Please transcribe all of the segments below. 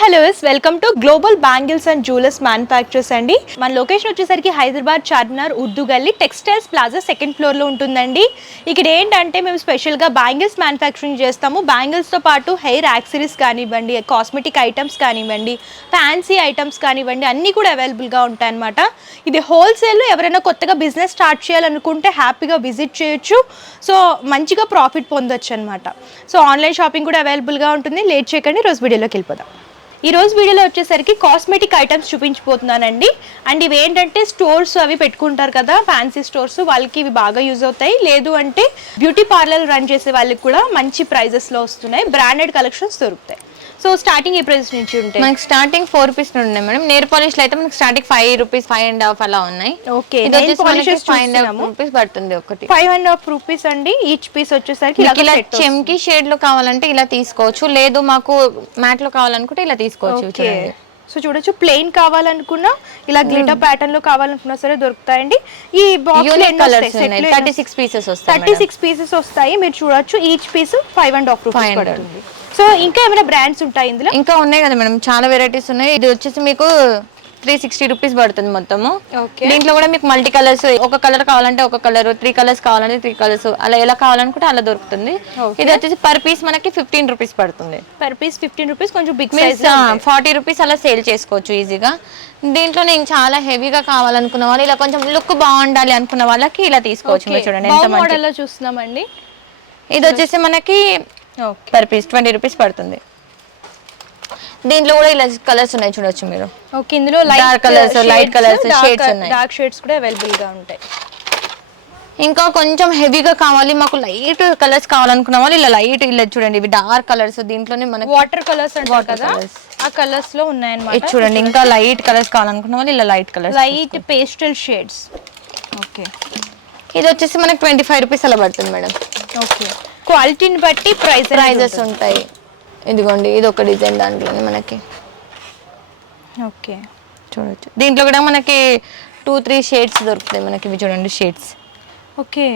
Hello welcome to global bangles and jewellers manufacturers అండి. మన location వచ్చేసరికి హైదరాబాద్ చార్మినార్ ఉర్దూ గల్లీ టెక్స్టైల్స్ ప్లాజా సెకండ్ ఫ్లోర్లో ఉంటుందండి. ఇక్కడ ఏంటంటే మేము స్పెషల్గా బ్యాంగిల్స్ మ్యానుఫ్యాక్చరింగ్ చేస్తాము. బ్యాంగిల్స్తో పాటు హెయిర్ యాక్సరీస్ కానివ్వండి, కాస్మెటిక్ ఐటమ్స్ కానివ్వండి, ఫ్యాన్సీ ఐటమ్స్ కానివ్వండి, అన్నీ కూడా అవైలబుల్గా ఉంటాయన్నమాట. ఇది హోల్సేల్లో ఎవరైనా కొత్తగా బిజినెస్ స్టార్ట్ చేయాలనుకుంటే హ్యాపీగా విజిట్ చేయొచ్చు. సో మంచిగా ప్రాఫిట్ పొందొచ్చు అనమాట. సో ఆన్లైన్ షాపింగ్ కూడా అవైలబుల్గా ఉంటుంది. లేట్ చేయకండి, రోజు వీడియోలోకి వెళ్ళిపోదాం. ఈ రోజు వీడియోలో వచ్చేసరికి కాస్మెటిక్ ఐటమ్స్ చూపించబోతున్నానండి. అండ్ ఇవి ఏంటంటే స్టోర్స్ అవి పెట్టుకుంటారు కదా, ఫ్యాన్సీ స్టోర్స్, వాళ్ళకి ఇవి బాగా యూజ్ అవుతాయి. లేదు అంటే బ్యూటీ పార్లర్ రన్ చేసే వాళ్ళకి కూడా మంచి ప్రైజెస్లో వస్తున్నాయి. బ్రాండెడ్ కలెక్షన్స్ దొరుకుతాయి. సో స్టార్టింగ్ ఏ ప్రైస్ నుంచి ఉంటాయి? మనకి స్టార్టింగ్ 4 రూపీస్ నుండి ఉన్నాయి మేడం. నెయిల్ పాలిష్ లో అయితే మనకి స్టార్టింగ్ 5 రూపీస్ 5.5 అలా ఉన్నాయి. ఓకే, ఇది వచ్చేసి 5.5 రూపీస్ పడుతుంది. ఒకటి 5.5 రూపీస్ అండి. ఈచ్ పీస్ వచ్చేసరికి ఇలా చెమ్కి షేడ్ లో కావాలంటే ఇలా తీసుకోవచ్చు, లేదు మాకు మ్యాట్ లో కావాలనుకుంటే ఇలా తీసుకోవచ్చు. సో చూడొచ్చు, ప్లెయిన్ కావాలనుకున్నా, ఇలా గ్లిటర్ ప్యాటర్న్ లో కావాలనుకున్నా సరే దొరుకుతాయండి. ఈ బాక్స్ 36 పీసెస్ వస్తాయి. 36 పీసెస్ వస్తాయి. మీరు చూడొచ్చు, ఈచ్ పీస్ 5.5 రూపీస్ పడుతుంది. సో ఇంకా ఏమైనా బ్రాండ్స్ ఉంటాయి ఇందులో? ఇంకా ఉన్నాయి కదా మేడం, చాలా వెరైటీస్ ఉన్నాయి. ఇది వచ్చేసి మీకు 360 రూపీస్ పడుతుంది మొత్తము. దీంట్లో కూడా మీకు మల్టీ కలర్స్, ఒక కలర్ కావాలంటే ఒక కలర్, 3 కలర్స్ కావాలంటే 3 కలర్స్, అలా ఎలా కావాలనుకుంటే అలా దొరుకుతుంది. ఇది వచ్చేసి పర్ పీస్ మనకి 15 రూపీస్ పడుతుంది. పర్ పీస్ 15 రూపీస్, కొంచెం బిగ్ సైజ్ 40 రూపీస్ అలా సేల్ చేసుకోవచ్చు ఈజీగా. దీంట్లో నేను చాలా హెవీగా కావాలనుకున్న వాళ్ళు, ఇలా కొంచెం లుక్ బాగుండాలి అనుకున్న వాళ్ళకి ఇలా తీసుకోవచ్చు. చూడండి ఎంత మోడల్ లో చూస్తున్నామండి. ఇది వచ్చేసి మనకి పర్ పీస్ 20 రూపీస్ పడుతుంది. దీంట్లో కూడా ఇలా కలర్స్ ఉన్నాయి, చూడొచ్చు మీరు. ఓకే, ఇందులో dark colours, light colours, shades ఉన్నాయి. డార్క్ షేడ్స్ కూడా అవైలబుల్ గా ఉంటాయి. ఇంకా కొంచెం హెవీగా కావాలి, మాకు లైట్ కలర్స్ కావాలనుకున్న వాళ్ళు ఇలా లైట్, ఇలా చూడండి ఇవి డార్క్ కలర్స్. దీంట్లోనే మనకి వాటర్ కలర్స్ అంటారు కదా, ఆ కలర్స్ లో ఉన్నాయన్నమాట. ఇది చూడండి, ఇంకా లైట్ కలర్స్ కావాలనుకున్న వాళ్ళు ఇలా light colours, light pastel shades. Okay, ఇది వచ్చేసి మనకి 25 రూపీస్ అలా పడుతుంది మేడం. ఓకే, క్వాలిటీని బట్టి ప్రైజెస్ ఉంటాయి. ఇదిగోండి, ఇది ఒక డిజైన్ దాంట్లోనే మనకి. ఓకే, చూడొచ్చు, దీంట్లో కూడా మనకి 2-3 షేడ్స్ దొరుకుతాయి మనకి. ఇవి చూడండి షేడ్స్. ఓకే,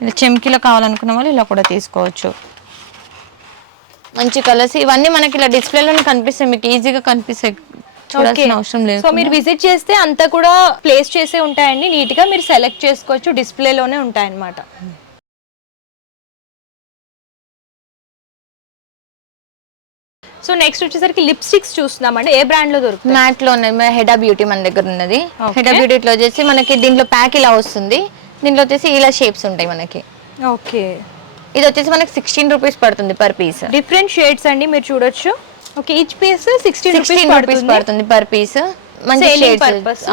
ఇలా చెమ్కీలో కావాలనుకున్న వాళ్ళు ఇలా కూడా తీసుకోవచ్చు. మంచి కలర్స్ ఇవన్నీ మనకి ఇలా డిస్ప్లేలోనే కనిపిస్తాయి, మీకు ఈజీగా కనిపిస్తాయి, చూడాల్సిన అవసరం లేదు. సో మీరు విజిట్ చేస్తే అంతా కూడా ప్లేస్ చేసే ఉంటాయండి, నీట్ గా మీరు సెలెక్ట్ చేసుకోవచ్చు. డిస్ప్లేలోనే ఉంటాయన్నమాట. సో నెక్స్ట్ వచ్చేసరికి లిప్స్టిక్స్ చూస్తున్నామండి. ఏ బ్రాండ్ లో దొరుకుతుంది? మ్యాట్ లో ఉన్నాయి. హెడా బ్యూటీ మన దగ్గర ఉన్నది. హెడా బ్యూటీలో వచ్చేసి మనకి దీంట్లో ప్యాక్ ఇలా వస్తుంది. దీంట్లో వచ్చేసి ఇలా షేప్స్ ఉంటాయి మనకి. ఓకే, ఇది వచ్చేసి మనకి 16 రూపీస్ పడుతుంది పర్ పీస్. డిఫరెంట్ షేడ్స్ అండి, మీరు చూడొచ్చు. ఓకే, ఈచ్ పీస్ 16 రూపీస్ పడుతుంది పర్ పీస్. మంచి షేడ్స్,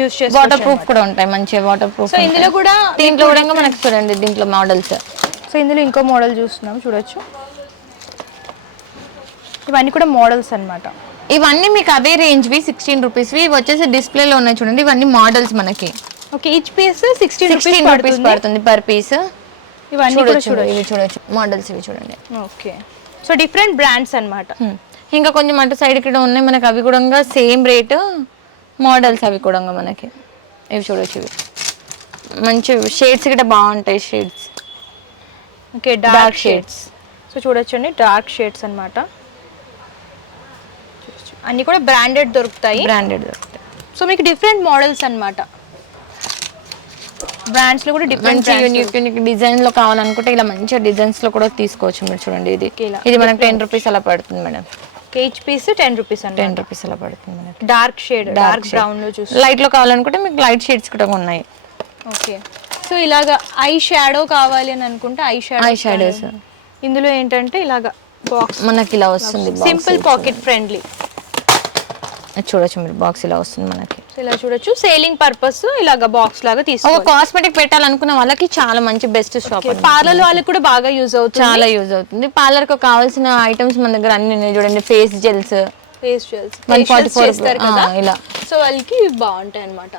యూస్ చేసి వాటర్ ప్రూఫ్ కూడా ఉంటాయి, మంచి వాటర్ ప్రూఫ్. సో ఇందులో కూడా, దీంట్లో కూడా మనకి చూడండి దీంట్లో మోడల్స్. సో ఇందులో ఇంకో మోడల్ చూస్తున్నాం, చూడొచ్చు. ఇవన్నీ కూడా మోడల్స్ అన్నమాట. ఇవన్నీ మీకు అవే రేంజ్ వి 16 రూపీస్. ఇవి వచ్చేసి డిస్ప్లేలో ఉన్నాయి చూడండి, ఇవన్నీ మోడల్స్ మనకి. ఓకే, ఈచ్ పీస్ 16 రూపీస్ పడుతుంది పర్ పీస్. ఇవన్నీ చూడొచ్చు, ఇవి చూడొచ్చు మోడల్స్, ఇవి చూడండి. ఓకే, సో డిఫరెంట్ బ్రాండ్స్ అన్నమాట. ఇంకా కొంచెం అటు సైడ్ ఇక్కడ ఉన్నాయి మనకి, అవి కూడా సేమ్ రేట్ మోడల్స్, అవి కూడా మనకి. ఇవి చూడొచ్చు, ఇవి మంచి షేడ్స్ కూడా బాగుంటాయి shades. Okay, dark shades. So చూడొచ్చండి, డార్క్ షేడ్స్ అన్నమాట. అన్ని కూడా బ్రాండెడ్ దొరుకుతాయి. సో మీకు డిఫరెంట్ మోడల్స్ అన్నమాట. బ్రాండ్స్ లో కూడా డిఫరెంట్ యూనిక్ డిజైన్ లో కావాలనుకుంటే ఇలా మంచి డిజైన్స్ లో కూడా తీసుకోవచ్చు. మీరు చూడండి, ఇది మనకి 10 రూపీస్ అలా పడుతుంది మేడం. కేజ్ పీస్ 10 రూపీస్ అంటే 10 రూపీస్ అలా పడుతుంది మనకి. డార్క్ షేడ్, డార్క్ బ్రౌన్ లో చూసి లైట్ లో కావాలనుకుంటే మీకు లైట్ షేడ్స్ కూడా ఉన్నాయి. ఓకే, సో ఇలాగా ఐ షాడో కావాలి అని అనుకుంటే ఐ షాడోస్. ఇందులో ఏంటంటే ఇలాగా బాక్స్ మనకి ఇలా వస్తుంది, సింపుల్ పాకెట్ ఫ్రెండ్లీ. చూడొచ్చు మీరు, బాక్స్ ఇలా వస్తుంది మనకి. ఇలా చూడొచ్చు, సేలింగ్ పర్పస్ ఇలాగా బాక్స్ లాగా తీసుకోవచ్చు. కాస్మెటిక్ పెట్టాలనుకున్న వాళ్ళకి చాలా మంచి బెస్ట్ షాప్. పార్లర్ వాళ్ళకి కూడా బాగా యూజ్ అవుతుంది, చాలా యూజ్ అవుతుంది. పార్లర్ కు కావాల్సిన ఐటమ్స్ మన దగ్గర అన్ని ఉన్నాయి. చూడండి, ఫేస్ జెల్స్ 144 చేస్తారు కదా, ఇలా. సో వాళ్ళకి బాగుంటాయి అన్నమాట.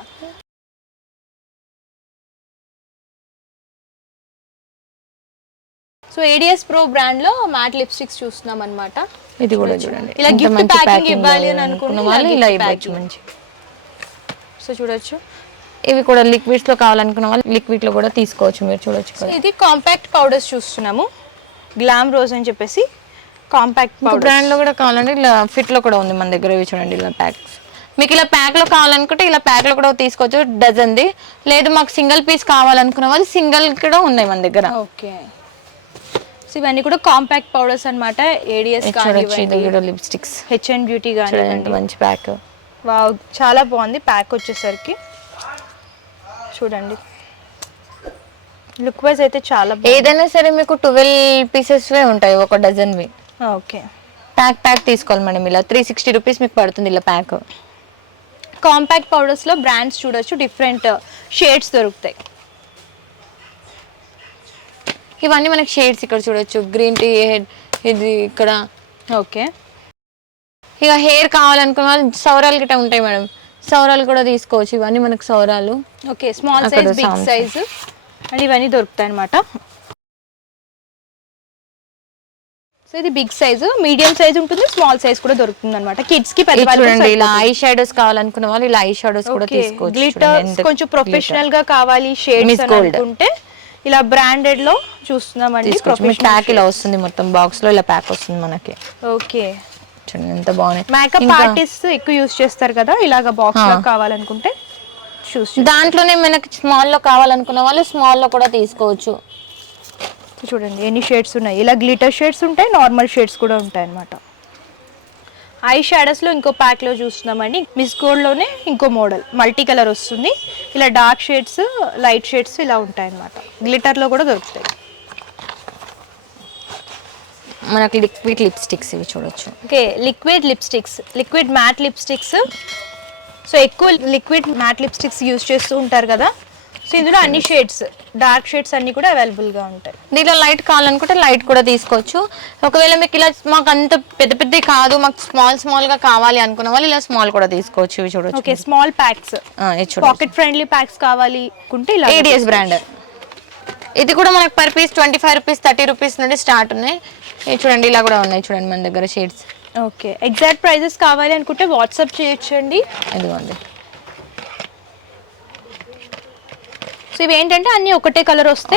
సో ఏడిఎస్ ప్రో బ్రాండ్ లో మ్యాట్ లిప్స్టిక్స్ చూస్తున్నాం అన్నమాట. ఇది కూడా చూడండి, ఇలా గిఫ్ట్ ప్యాకింగ్ ఇవ్వాలి అని అనుకున్న వాళ్ళు ఇలా ఇవ్వచ్చు మంచి. సో చూడొచ్చు, ఇవి కూడా లిక్విడ్స్ లో కావాలనుకున్న వాళ్ళు లిక్విడ్ లో కూడా తీసుకోవచ్చు. మీరు చూడొచ్చు, ఇది కాంపాక్ట్ పౌడర్స్ చూస్తున్నాము. గ్లామ్ రోజ్ అని చెప్పేసి కాంపాక్ట్ బ్రాండ్ లో కూడా కావాలంటే ఇలా ఫిట్ లో కూడా ఉంది మన దగ్గర. ఇవి చూడండి ఇలా ప్యాక్స్. మీకు ఇలా ప్యాక్ లో కావాలనుకుంటే ఇలా ప్యాక్ లో కూడా తీసుకోవచ్చు డజన్ది. లేదు మాకు సింగిల్ పీస్ కావాలనుకున్న వాళ్ళు సింగిల్ కూడా ఉన్నాయి మన దగ్గర. ఓకే. సో ఇవన్నీ కూడా కాంపాక్ట్ పౌడర్స్ అన్నమాట. ఏడిఎస్ కానివ్వండి, లిప్స్టిక్స్, హెచ్ఎన్ బ్యూటీ కానివ్వండి. మంచి ప్యాక్. వావ్, చాలా బాగుంది ప్యాక్ వచ్చేసరికి. చూడండి లుక్ వైజ్ అయితే చాలా బాగుంది. ఏదైనా సరే మీకు 12 పీసెస్ ఉంటాయి ఒక డజన్వి. ఓకే. ప్యాక్ తీసుకోవాలి మేడం. ఇలా 360 రూపీస్ మీకు పడుతుంది ఇలా ప్యాక్. కాంపాక్ట్ పౌడర్స్ లో బ్రాండ్స్ చూడొచ్చు, డిఫరెంట్ షేడ్స్ దొరుకుతాయి. ఇవన్నీ మనకి షేడ్స్ ఇక్కడ చూడొచ్చు. గ్రీన్ టీ, ఇది ఇక్కడ. ఓకే. ఇక హెయిర్ కావాలనుకున్న వాళ్ళు సౌరాలు గిట్ట ఉంటాయి మేడం, సౌరాలు కూడా తీసుకోవచ్చు. ఇవన్నీ మనకు సౌరాలు. Okay, small size, big size and ఇవన్నీ దొరుకుతాయి అన్నమాట. సో ఇది బిగ్ సైజ్, మీడియం సైజ్ ఉంటుంది, స్మాల్ సైజ్ కూడా దొరుకుతుంది అనమాట. కిడ్స్ కి చూడండి ఇలా ఐ షాడోస్ కావాలనుకున్న వాళ్ళు ఇలా ఐ షాడోస్ కూడా తీసుకోవచ్చు. గ్లిటర్స్ కొంచెం ప్రొఫెషనల్ గా కావాలి షేడ్స్ అనుకుంటే ఇలా బ్రాండెడ్ లో చూస్తున్నామండి. ప్యాక్ ఇలా వస్తుంది మొత్తం బాక్స్ లో, ఇలా ప్యాక్ వస్తుంది మనకి. ఓకే. చూడండి ఎంత బాగుంది. మేకప్ ఆర్టిస్ట్ ఎక్కువ యూస్ చేస్తారు కదా, ఇలాగ బాక్స్ లో కావాలనుకుంటే దాంట్లోనే మనకి స్మాల్ లో కావాలనుకున్న వాళ్ళు స్మాల్ లో కూడా తీసుకోవచ్చు. చూడండి ఎన్ని షేడ్స్ ఉన్నాయి. ఇలా గ్లిటర్ షేడ్స్ ఉంటాయి, నార్మల్ షేడ్స్ కూడా ఉంటాయి అన్నమాట. ఐ షాడోస్ లో ఇంకో ప్యాక్ లో చూస్తున్నామండి. మిస్ గోల్డ్ లోనే ఇంకో మోడల్ మల్టీ కలర్ వస్తుంది. ఇలా డార్క్ షేడ్స్, లైట్ షేడ్స్ ఇలా ఉంటాయి అన్నమాట. గ్లిటర్ లో కూడా దొరుకుతాయి. మనకి లిక్విడ్ లిప్స్టిక్స్ ఇవి చూడొచ్చు. Okay, liquid lipsticks, liquid mat lipsticks. So ఎక్కువ లిక్విడ్ మ్యాట్ లిప్స్టిక్స్ యూజ్ చేస్తూ ఉంటారు కదా. సో ఇందులో అన్ని షేడ్స్, డార్క్ షేడ్స్ అన్ని కూడా అవైలబుల్ గా ఉంటాయి. దీంట్లో లైట్ కావాలనుకుంటే లైట్ కూడా తీసుకోవచ్చు. ఒకవేళ మీకు ఇలా మాకు అంత పెద్ద కాదు, మాకు స్మాల్ గా కావాలి అనుకున్న వాళ్ళు ఇలా స్మాల్ కూడా తీసుకోవచ్చు. ఇవి చూడొచ్చు. Okay, small packs, pocket friendly packs కావాలి అనుకుంటే ఇలా. ADS brand. ఇది కూడా మనకు పర్ పీస్ 25 రూపీస్, 30 రూపీస్ నుండి స్టార్ట్ ఉన్నాయి. ఇది చూడండి ఇలా కూడా ఉన్నాయి చూడండి మన దగ్గర షేడ్స్. ఓకే, ఎగ్జాక్ట్ ప్రైజెస్ కావాలి అనుకుంటే వాట్సాప్ చేయొచ్చండి. ఇదిగోండి. సో ఇవి ఏంటంటే అన్ని ఒకటే కలర్ వస్తే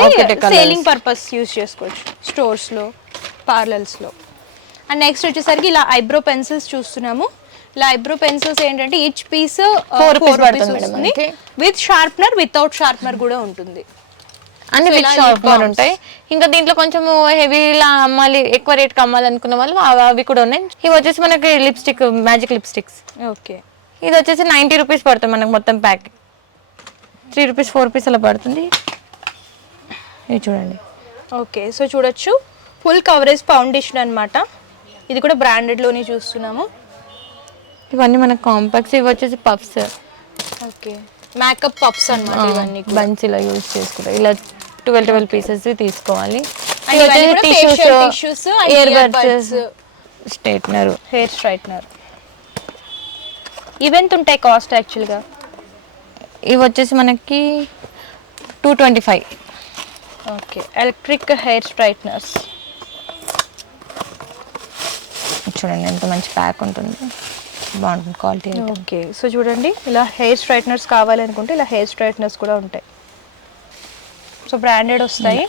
సేలింగ్ పర్పస్ యూజ్ చేసుకోవచ్చు స్టోర్స్ లో, పార్లర్స్ లో. అండ్ నెక్స్ట్ వచ్చేసరికి ఇలా ఐబ్రో పెన్సిల్స్ చూస్తున్నాము. ఇలా ఐబ్రో పెన్సిల్స్ ఏంటంటే ఈచ్ పీస్ 4 రూపీస్ పడుతుంది. విత్ షార్ప్నర్, వితౌట్ షార్ప్నర్ కూడా ఉంటుంది. అన్ని విత్ షార్ప్నర్ ఉంటాయి. ఇంకా దీంట్లో కొంచెం హెవీలా అమ్మాలి, ఎక్కువ రేట్ అమ్మాలి అనుకున్న వాళ్ళు అవి కూడా ఉన్నాయి. ఇవి వచ్చేసి మనకి లిప్స్టిక్, మ్యాజిక్ లిప్స్టిక్స్. ఓకే, ఇది వచ్చేసి 90 రూపీస్ పడుతుంది మనకు మొత్తం ప్యాక్. 3 రూపీస్, 4 రూపీస్ అలా పడుతుంది. ఇది చూడండి. ఓకే, సో చూడొచ్చు ఫుల్ కవరేజ్ ఫౌండేషన్ అన్నమాట. ఇది కూడా బ్రాండెడ్ లోనే చూస్తున్నాము. ఇవన్నీ మనకు కాంపాక్ట్స్. ఇవి వచ్చేసి పఫ్స్. ఓకే, మేకప్ పఫ్స్ అన్నమాట. ఇవన్నీ బంచ్ ఇలా యూజ్ చేసుకుంటారు. ఇలా 12 పీసెస్ తీసుకోవాలి. Tissues, ear buds, straightener, hair straightener. ఇవెంత ఉంటాయి కాస్ట్ యాక్చువల్గా? ఇవి వచ్చేసి మనకి 225. Okay, electric hair straighteners. చూడండి ఎంత మంచి ప్యాక్ ఉంటుంది, బాగుంటుంది క్వాలిటీ. ఓకే, సో చూడండి ఇలా హెయిర్ స్ట్రైట్నర్స్ కావాలి అనుకుంటే ఇలా హెయిర్ స్ట్రైట్నర్స్ కూడా ఉంటాయి. సో బ్రాండెడ్ వస్తాయి.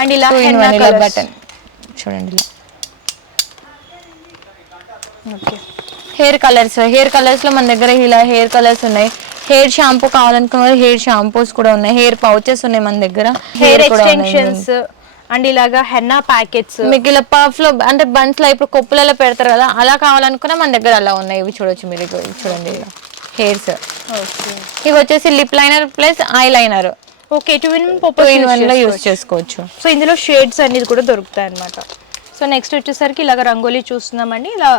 అండ్ ఇలా బటన్ చూడండి ఇలా. ఓకే, హెయిర్ కలర్స్ లో మన దగ్గర ఇలా హెయిర్ కలర్స్ ఉన్నాయి. హెయిర్ షాంపూ కావాలనుకున్న హెయిర్ షాంపూస్ కూడా ఉన్నాయి. హెయిర్ పౌచెస్ ఉన్నాయి మన దగ్గర. హెయిర్ ఎక్స్టెన్షన్స్ అండ్ ఇలాగా హెన్నా ప్యాకెట్స్. మీకు ఇలా పఫ్ లో అంటే బన్స్ లో ఇప్పుడు కొప్పులలో పెడతారు కదా, అలా కావాలనుకున్నా మన దగ్గర అలా ఉన్నాయి. ఇవి చూడొచ్చు మీరు. చూడండి ఇలా హెయిర్స్. ఇవి వచ్చేసి lip liner plus eye liner. Okay, 2-in-1 లో యూజ్ చేసుకోవచ్చు. సో ఇందులో షేడ్స్ అనేది కూడా దొరుకుతాయి అన్నమాట. సో నెక్స్ట్ వచ్చేసరికి ఇలాగ రంగోలీ చూస్తున్నామండి. ఇలా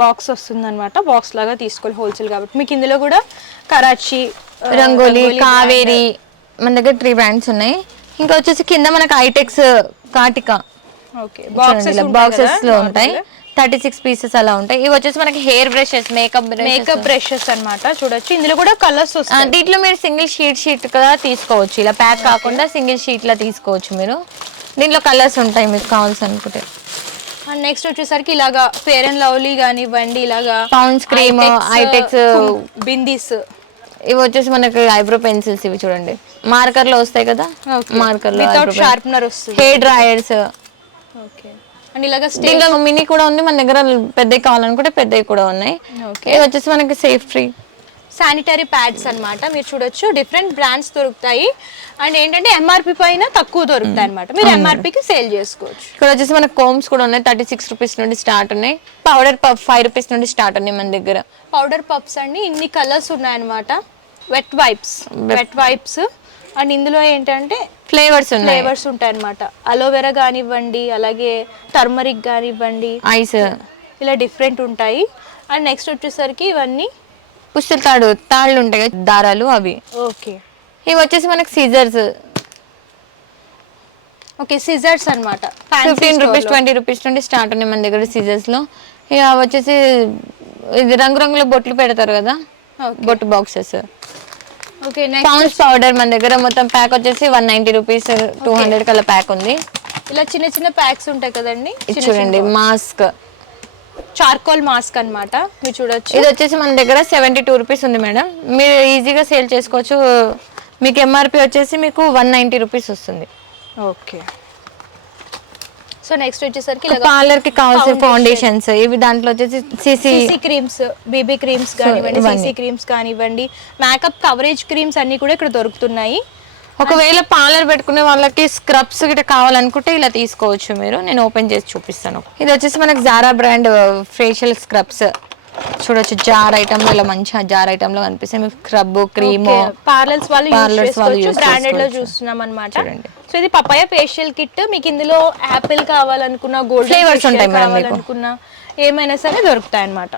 బాక్స్ వస్తుంది అనమాట. బాక్స్ లాగా తీసుకోవాలి హోల్సేల్ కాబట్టి. మీకు ఇందులో కూడా కరాచీ, రంగోలీ, కావేరి, మన దగ్గర 3 బ్రాండ్స్ ఉన్నాయి. ఇంకా వచ్చేసి కింద మనకి ఐటెక్స్, కాటికా. ఓకే, బాక్సెస్ లో ఉంటాయి. 36 పీసెస్ అలా ఉంటాయి. ఇవి వచ్చేసి మనకి హెయిర్ బ్రషెస్, మేకప్ బ్రషెస్ అన్నమాట. చూడొచ్చు ఇందులో కూడా కలర్స్ వస్తాయి. దీంట్లో మీరు సింగిల్ షీట్ కదా తీసుకోవచ్చు. ఇలా ప్యాక్ కాకుండా సింగిల్ షీట్ లా తీసుకోవచ్చు మీరు. దీంట్లో కలర్స్ ఉంటాయి మీకు కావాల్సి అనుకుంటే. అండ్ నెక్స్ట్ వచ్చేసరికి ఇలాగా ఫేర్ అండ్ లవ్లీ కానివ్వండి, ఇలాగా పౌండ్స్ క్రీమ్, ఐటెక్స్, బిందీస్. ఇవి వచ్చేసి మనకి ఐబ్రో పెన్సిల్స్. ఇవి చూడండి మార్కర్ లో వస్తాయి కదా, మార్కర్ లో వితౌట్ షార్ప్నర్ వస్తుంది. Hair dryers. ఓకే, అండ్ ఇలాగా దీంట్లో మినీ కూడా ఉంది మన దగ్గర, పెద్దవి కావాలనుకుంటే పెద్దవి కూడా ఉన్నాయి. ఇది వచ్చేసి మనకి సేఫ్ ఫ్రీ శానిటరీ ప్యాడ్స్ అన్నమాట. మీరు చూడొచ్చు డిఫరెంట్ బ్రాండ్స్ దొరుకుతాయి. అండ్ ఏంటంటే ఎంఆర్పి పైన తక్కువ దొరుకుతాయి అనమాట. మీరు ఎంఆర్పికి సేల్ చేసుకోవచ్చు. ఇక్కడ వచ్చేసి మనకి కోమ్స్ కూడా ఉన్నాయి, 36 రూపీస్ నుండి స్టార్ట్ ఉన్నాయి. పౌడర్ పఫ్ 5 రూపీస్ నుండి స్టార్ట్ ఉన్నాయి మన దగ్గర. పౌడర్ పఫ్స్ అండి, ఇన్ని కలర్స్ ఉన్నాయన్నమాట. వెట్ వైప్స్ అండ్ ఇందులో ఏంటంటే ఫ్లేవర్స్ ఉంటాయి అనమాట. అలోవెరా కానివ్వండి, అలాగే టర్మరిక్ కానివ్వండి, ఐస్, ఇలా డిఫరెంట్ ఉంటాయి. అండ్ నెక్స్ట్ వచ్చేసరికి ఇవన్నీ పుస్తల తాళ్ళు ఉంటాయి కదా, దారాలు అవి. ఓకే, ఇవి వచ్చేసి మనకి సీజర్స్. ఓకే, సిజర్స్ అన్నమాట. 15 రూపీస్ 20 రూపీస్ నుండి స్టార్ట్ ఉన్నాయి మన దగ్గర సీజర్స్ లో. ఇక వచ్చేసి ఇది రంగురంగుల బొట్లు పెడతారు కదా, బొట్టు బాక్సెస్. ఓకే, పౌండ్స్ పౌడర్ మన దగ్గర మొత్తం ప్యాక్ వచ్చేసి 190 రూపీస్, 200 కల్లా ప్యాక్ ఉంది. ఇలా చిన్న చిన్న ప్యాక్స్ ఉంటాయి కదండి. చూడండి మాస్క్, చార్కోల్ మాస్క్ అన్నమాట. మీరు చూడొచ్చు. ఇది వచ్చేసి మన దగ్గర 72 రూపీస్ ఉంది మేడం. మీరు ఈజీగా సేల్ చేసుకోవచ్చు. మీకు ఎంఆర్పి వచ్చేసి మీకు 190 రూపీస్ వస్తుంది. ఓకే, సో నెక్స్ట్ వచ్చేసరికి పార్లర్ కి కావాల్సిన ఫౌండేషన్స్ ఇవి. దాంట్లో వచ్చేసి సిసి క్రీమ్స్, బీబీ క్రీమ్స్ కానివ్వండి, సిసి క్రీమ్స్ కానివ్వండి, మేకప్ కవరేజ్ క్రీమ్స్ అన్ని కూడా ఇక్కడ దొరుకుతున్నాయి. ఒకవేళ పార్లర్ పెట్టుకునే వాళ్ళకి స్క్రబ్స్ గిట్ట కావాలనుకుంటే ఇలా తీసుకోవచ్చు మీరు. నేను ఓపెన్ చేసి చూపిస్తాను. ఇది వచ్చేసి మనకి జారా బ్రాండ్ ఫేషియల్ స్క్రబ్స్. చూడొచ్చు, జార్ ఐటమ్ లో ఇలా మంచిగా జార్ ఐటమ్ లో కనిపిస్తాయి. మీకు స్క్రబ్, క్రీమ్, పార్లర్స్ వాళ్ళు బ్రాండెడ్ లో చూస్తున్నాం అన్నమాట. సో ఇది పపాయ ఫేషియల్ కిట్. మీకు ఇందులో యాపిల్ కావాలనుకున్నా, గోల్డ్ ఫ్లేవర్స్ ఉంటాయి కావాలనుకున్నా ఏమైనా సరే దొరుకుతాయి అన్నమాట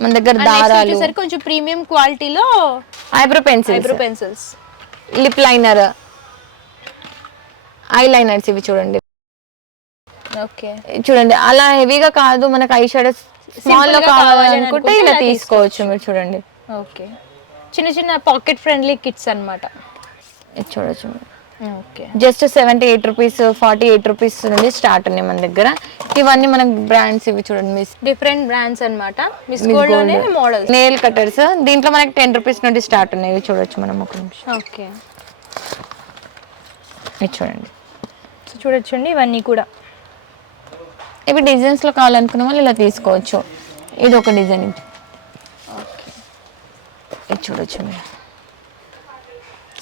మన దగ్గర. దారాలు కొంచెం ప్రీమియం క్వాలిటీలో eyebrow pencils, lip liner, I liners ఇవి చూడండి. ఓకే, చూడండి అలా హెవీగా కాదు, మనకు ఐ షాడోస్ స్మాల్ లో కావాలనుకుంటే ఇలా తీసుకోవచ్చు మీరు. చూడండి, ఓకే, చిన్న చిన్న పాకెట్ ఫ్రెండ్లీ కిట్స్ అన్నమాట. ఇది చూడొచ్చు. ఓకే, జస్ట్ 78 రూపీస్ 48 రూపీస్ నుండి స్టార్ట్ ఉన్నాయి మన దగ్గర. ఇవన్నీ మనకు బ్రాండ్స్ ఇవి చూడండి, మిస్ డిఫరెంట్ బ్రాండ్స్ అన్నమాట. మిస్ గోల్డ్ లోనే మోడల్స్. నెయిల్ కట్టర్స్ దీంట్లో మనకి 10 రూపీస్ నుండి స్టార్ట్ ఉన్నాయి. ఇవి చూడొచ్చు మనం ఒక నిమిషం. ఓకే, ఇది చూడండి. సో చూడొచ్చండి, ఇవన్నీ కూడా ఇవి డిజైన్స్ లో కావాలనుకున్న వాళ్ళు ఇలా తీసుకోవచ్చు. ఇది ఒక డిజైన్. ఇది చూడొచ్చు మీరు.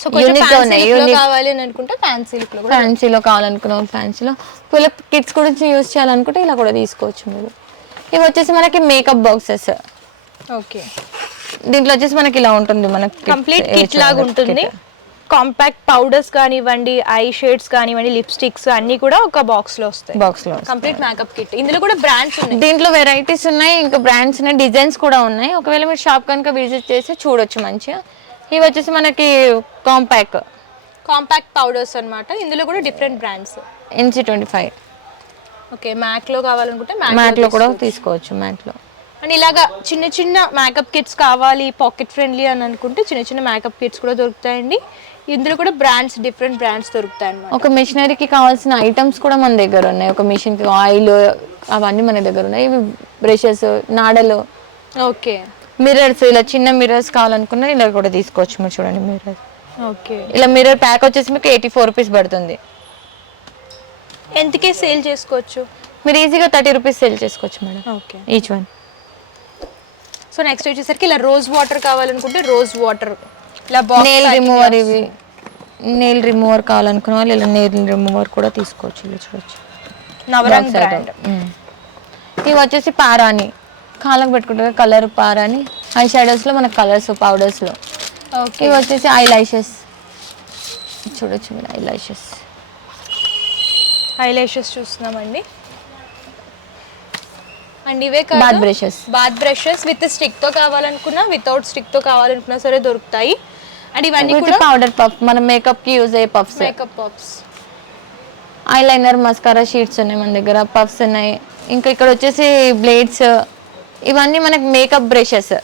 సో కావాలి అని అనుకుంటే ఫ్యాన్సీలో కావాలనుకున్న ఫ్యాన్సీలో, పిల్లల కిడ్స్ కూడా యూజ్ చేయాలనుకుంటే ఇలా కూడా తీసుకోవచ్చు మీరు. ఇవి వచ్చేసి మనకి మేకప్ బాక్సెస్. ఓకే, దీంట్లో వచ్చేసి మనకి ఇలా ఉంటుంది, మనకి కంప్లీట్ కిట్ లాగా ఉంటుంది. కాంపాక్ట్ పౌడర్స్ కానివ్వండి, ఐ షేడ్స్ కానివ్వండి, లిప్స్టిక్స్ అన్ని కూడా ఒక బాక్స్ లో వస్తాయి. Complete makeup kit. ఇందులో కూడా బ్రాండ్స్ ఉన్నాయి. దీంట్లో వెరైటీస్ ఉన్నాయి, ఇంకా బ్రాండ్స్ ఉన్నాయి, డిజైన్స్ కూడా ఉన్నాయి. ఒకవేళ మీరు షాప్ కనుక విజిట్ చేసి చూడొచ్చు మంచిగా. ఇవి వచ్చేసి మనకి కాంపాక్ట్ పౌడర్స్ అన్నమాట. ఇందులో కూడా different brands. NC25. Okay, Mac లో కావాలనుకుంటే మ్యాట్ లో కూడా తీసుకోవచ్చు. మ్యాట్ లో అండ్ ఇలాగా చిన్న చిన్న మేకప్ కిట్స్ కావాలి, పాకెట్ ఫ్రెండ్లీ అని అనుకుంటే చిన్న చిన్న మేకప్ కిట్స్ కూడా దొరుకుతాయండి. ఇందులో కూడా బ్రాండ్స్, డిఫరెంట్ బ్రాండ్స్ దొరుకుతాయి అన్నమాట. ఒక మిషనరీకి కావాల్సిన ఐటమ్స్ కూడా మన దగ్గర ఉన్నాయి. ఒక మిషన్ కి ఆయిల్ అవన్నీ మన దగ్గర ఉన్నాయి. ఇవి బ్రషెస్, నాడలు, ఓకే, మిర్రర్స్, ఇలా చిన్న మిర్రర్స్ కావాలనుకున్నా ఇలా కూడా తీసుకోవచ్చు మీరు. చూడండి మిర్రర్. ఓకే, ఇలా మిర్రర్ ప్యాక్ వచ్చేసి మీకు 84 రూపీస్ పడుతుంది. ఎంతకే సేల్ చేసుకోవచ్చు మీరు? ఈజీగా 30 రూపీస్ సేల్ చేసుకోవచ్చు madam. Okay, each one. So next వచ్చేసరికి ఇలా రోజ్ వాటర్ కావాలనుకుంటే రోజ్ వాటర్, ఇలా నెయిల్ రిమూవర్, ఇవి నెయిల్ రిమూవర్ కావాలనుకున్న వాళ్ళు ఇలా నెయిల్ రిమూవర్ కూడా తీసుకోవచ్చు. ఇలా చూడొచ్చు, నవరంగ్ బ్రాండ్. ఇవి వచ్చేసి పారాని, కాళ్ళకు పెట్టుకుంటారు కలర్ పారాని. ఐ షాడోస్ లో మనకు కలర్స్, పౌడర్స్ లో. ఇవి వచ్చేసి ఐ లాషెస్. చూడొచ్చు మీరు, ఐ లాషెస్ చూస్తున్నామండి. అండ్ ఇవే బాత్ బ్రషెస్ విత్ స్టిక్ తో కావాలనుకున్నా, వితౌట్ స్టిక్ తో కావాలనుకున్నా సరే దొరుకుతాయి. అండ్ ఇవన్నీ కూడా పౌడర్ పఫ్, మన మేకప్ కి యూజ్ అయ్యే puffs. Makeup puffs, eye liner, mascara sheets ఉన్నాయి మన దగ్గర, పఫ్స్ ఉన్నాయి. ఇంకా ఇక్కడ వచ్చేసి బ్లేడ్స్. ఇవన్నీ మనకి మేకప్ బ్రషెస్.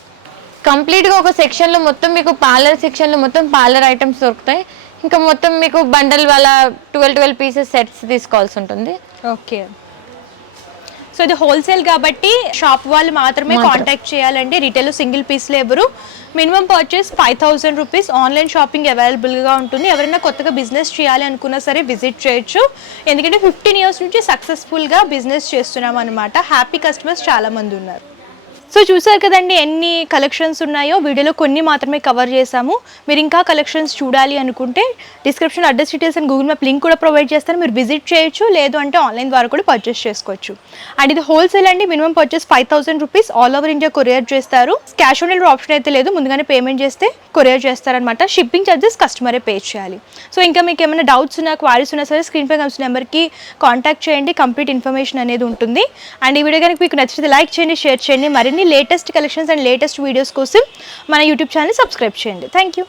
కంప్లీట్ గా ఒక సెక్షన్ లో మొత్తం మీకు పార్లర్ సెక్షన్ లో మొత్తం పార్లర్ ఐటమ్స్ దొరుకుతాయి. ఇంకా మొత్తం మీకు బండల్ వల్ల 12 పీసెస్ సెట్స్ తీసుకోవాల్సి ఉంటుంది. ఓకే, సో ఇది హోల్సేల్ కాబట్టి షాప్ వాళ్ళు మాత్రమే కాంటాక్ట్ చేయాలండి. రిటైల్ సింగిల్ పీస్లో ఎవరు. Minimum purchase 5,000 rupees. Online shopping అవైలబుల్గా ఉంటుంది. ఎవరైనా కొత్తగా బిజినెస్ చేయాలి అనుకున్నా సరే విజిట్ చేయొచ్చు. ఎందుకంటే 15 ఇయర్స్ నుంచి సక్సెస్ఫుల్గా బిజినెస్ చేస్తున్నాం అనమాట. హ్యాపీ కస్టమర్స్ చాలామంది ఉన్నారు. సో చూసారు కదండి ఎన్ని కలెక్షన్స్ ఉన్నాయో. వీడియోలో కొన్ని మాత్రమే కవర్ చేసాము. మీరు ఇంకా కలెక్షన్స్ చూడాలి అనుకుంటే description address details and Google map link కూడా ప్రొవైడ్ చేస్తాను. మీరు విజిట్ చేయొచ్చు, లేదు అంటే ఆన్లైన్ ద్వారా కూడా పర్చేస్ చేసుకోవచ్చు. అండ్ ఇది హోల్సేల్ అండి. Minimum purchase 5,000 rupees. All over India courier చేస్తారు. క్యాష్ ఆన్ డెలివరీ ఆప్షన్ అయితే లేదు, ముందుగానే పేమెంట్ చేస్తే కొరియర్ చేస్తారనమాట. షిప్పింగ్ ఛార్జెస్ కస్టమరే పే చేయాలి. సో ఇంకా మీకు ఏమైనా డౌట్స్ ఉన్నా, క్వారీస్ ఉన్నా సరే స్క్రీన్ పై కనిపిస్తున్న నెంబర్కి కాంటాక్ట్ చేయండి. కంప్లీట్ ఇన్ఫర్మేషన్ అనేది ఉంటుంది. అండ్ ఈ వీడియో కనుక మీకు నచ్చితే లైక్ చేయండి, షేర్ చేయండి. మరిన్ని latest collections and latest videos కోసం మన యూట్యూబ్ ఛానల్ సబ్స్క్రైబ్ చేయండి. Thank you.